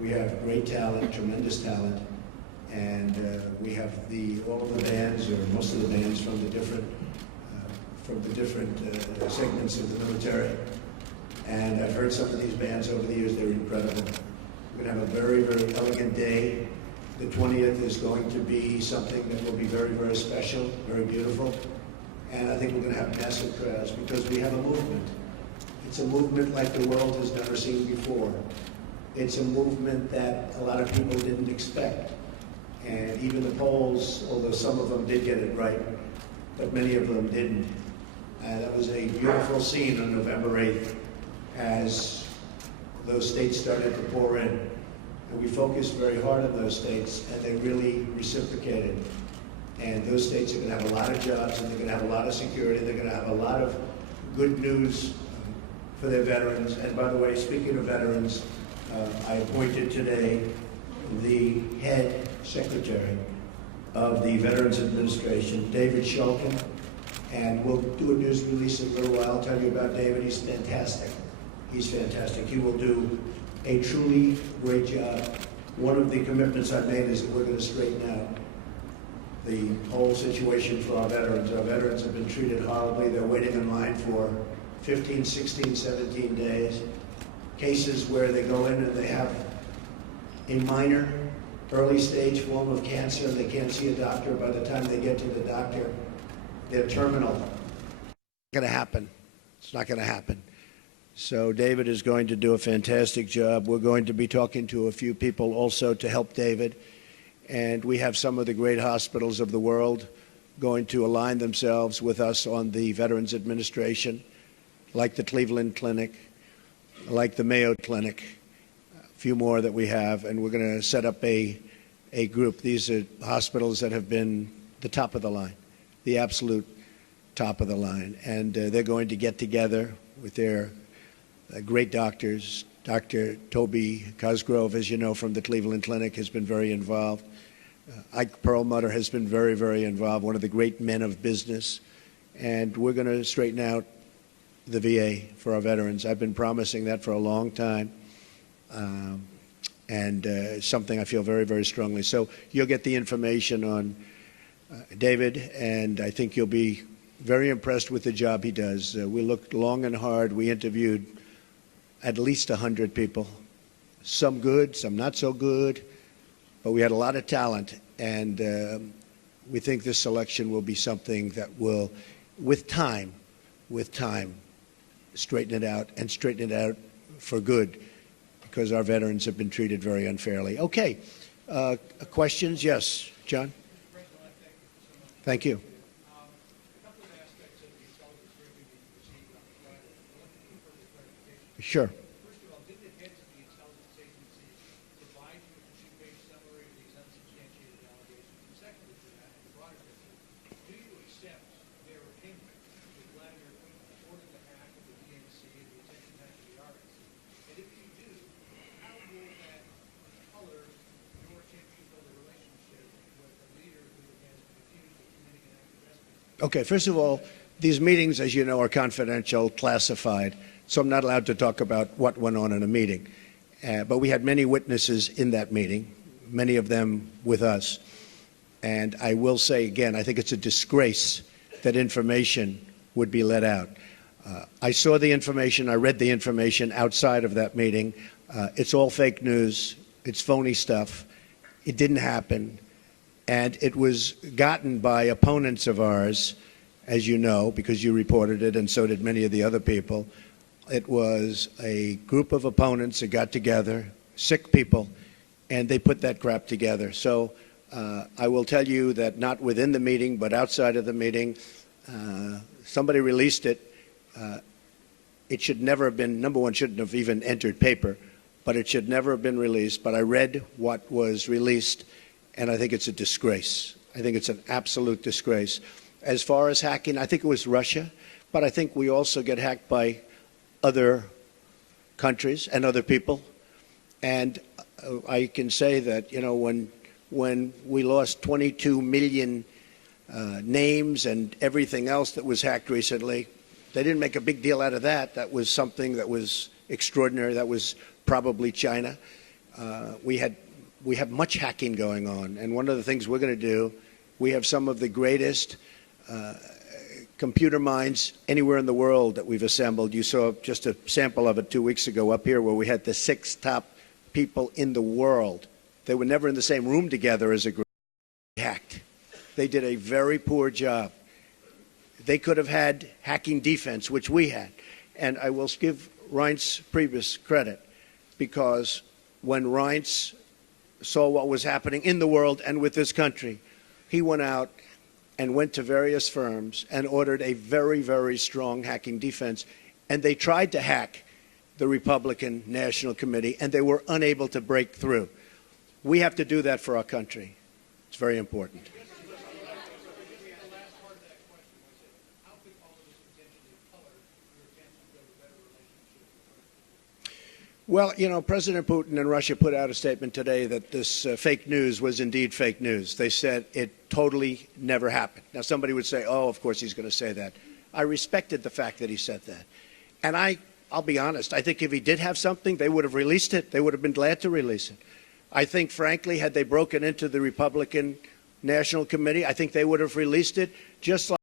We have great talent, tremendous talent, and we have all of the bands, or most of the bands, from the different segments of the military. And I've heard some of these bands over the years; they're incredible. We're going to have a very, very elegant day. The 20th is going to be something that will be very, very special, very beautiful. And I think we're going to have massive crowds because we have a movement. It's a movement like the world has never seen before. It's a movement that a lot of people didn't expect. And even the polls, although some of them did get it right, but many of them didn't. That was a beautiful scene on November 8th as those states started to pour in. And we focused very hard on those states, and they really reciprocated. And those states are going to have a lot of jobs, and they're going to have a lot of security. They're going to have a lot of good news for their veterans. And by the way, speaking of veterans, I appointed today the head secretary of the Veterans Administration, David Shulkin. And we'll do a news release in a little while. I'll tell you about David. He's fantastic. He's fantastic. He will do a truly great job. One of the commitments I've made is that we're going to straighten out the whole situation for our veterans. Our veterans have been treated horribly. They're waiting in line for 15, 16, 17 days. Cases where they go in and they have a minor, early stage form of cancer and they can't see a doctor. By the time they get to the doctor, they're terminal. It's not going to happen. It's not going to happen. So David is going to do a fantastic job. We're going to be talking to a few people also to help David. And we have some of the great hospitals of the world going to align themselves with us on the Veterans Administration, like the Cleveland Clinic, like the Mayo Clinic, a few more that we have. And we're going to set up a group. These are hospitals that have been the top of the line, the absolute top of the line. And they're going to get together with their great doctors. Dr. Toby Cosgrove, as you know, from the Cleveland Clinic, has been very involved. Ike Perlmutter has been very, very involved, one of the great men of business. And we're going to straighten out the VA for our veterans. I've been promising that for a long time, and something I feel very, very strongly. So you'll get the information on David, and I think you'll be very impressed with the job he does. We looked long and hard. We interviewed at least 100 people, some good, some not so good, but we had a lot of talent, and we think this selection will be something that will, with time, straighten it out, and straighten it out for good, because our veterans have been treated very unfairly. Okay, questions? Yes, John? Thank you. Sure. First of all, did the heads of the intelligence agencies provide you with a two-page summary of these unsubstantiated allegations? And secondly to that, in the broader picture, do you accept their opinion that Vladimir Putin ordered the hack of the DNC and the attention hack of the RNC? And if you do, how will that color your attempt to build a relationship with a leader who has been accused of committing an act of espionage? Okay, first of all, these meetings, as you know, are confidential, classified. So I'm not allowed to talk about what went on in a meeting. But we had many witnesses in that meeting, many of them with us. And I will say again, I think it's a disgrace that information would be let out. I saw the information, I read the information outside of that meeting. It's all fake news, it's phony stuff. It didn't happen. And it was gotten by opponents of ours, as you know, because you reported it, and so did many of the other people. It was a group of opponents that got together, sick people, and they put that crap together. So I will tell you that not within the meeting, but outside of the meeting, somebody released it. It should never have been, number one, shouldn't have even entered paper, but it should never have been released. But I read what was released, and I think it's a disgrace. I think it's an absolute disgrace. As far as hacking, I think it was Russia, but I think we also get hacked by other countries and other people. And I can say that, you know, when we lost 22 million names and everything else that was hacked recently, they didn't make a big deal out of that. That was something that was extraordinary. That was probably China. we have much hacking going on, and one of the things we're going to do, we have some of the greatest computer minds anywhere in the world that we've assembled. You saw just a sample of it 2 weeks ago up here, where we had the 6 top people in the world. They were never in the same room together as a group. Hacked. They did a very poor job. They could have had hacking defense, which we had. And I will give Reince Priebus credit, because when Reince saw what was happening in the world and with this country, he went out and went to various firms and ordered a very, very strong hacking defense. And they tried to hack the Republican National Committee, and they were unable to break through. We have to do that for our country. It's very important. Well, you know, President Putin and Russia put out a statement today that this fake news was indeed fake news. They said it totally never happened. Now, somebody would say, oh, of course he's going to say that. I respected the fact that he said that. And I'll be honest, I think if he did have something, they would have released it. They would have been glad to release it. I think, frankly, had they broken into the Republican National Committee, I think they would have released it, just like